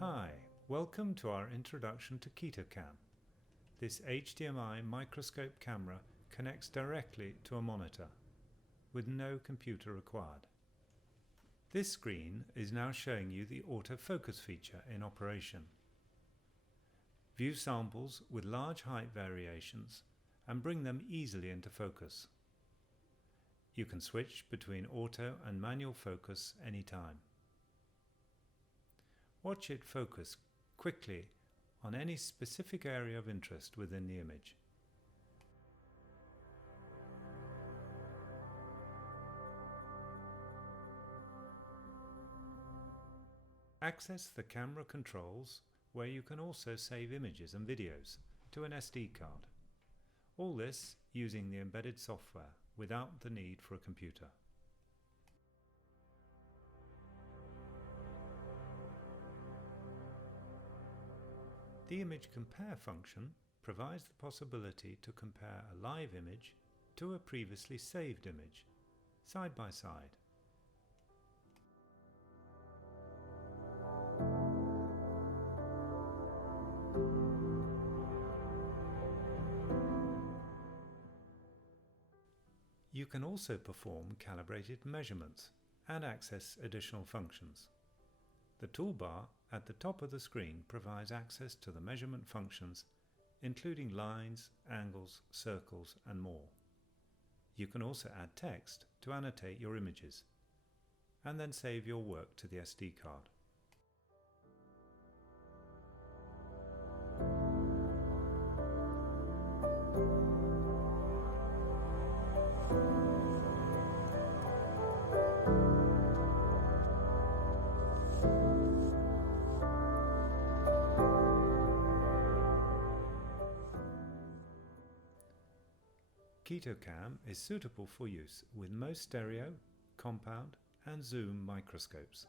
Hi, welcome to our introduction to KITOCAM. This HDMI microscope camera connects directly to a monitor, with no computer required. This screen is now showing you the autofocus feature in operation. View samples with large height variations and bring them easily into focus. You can switch between auto and manual focus anytime. Watch it focus quickly on any specific area of interest within the image. Access the camera controls, where you can also save images and videos to an SD card. All this using the embedded software without the need for a computer. The Image Compare function provides the possibility to compare a live image to a previously saved image, side by side. You can also perform calibrated measurements and access additional functions. The toolbar at the top of the screen provides access to the measurement functions, including lines, angles, circles, and more. You can also add text to annotate your images, and then save your work to the SD card. KITOCAM is suitable for use with most stereo, compound, and zoom microscopes.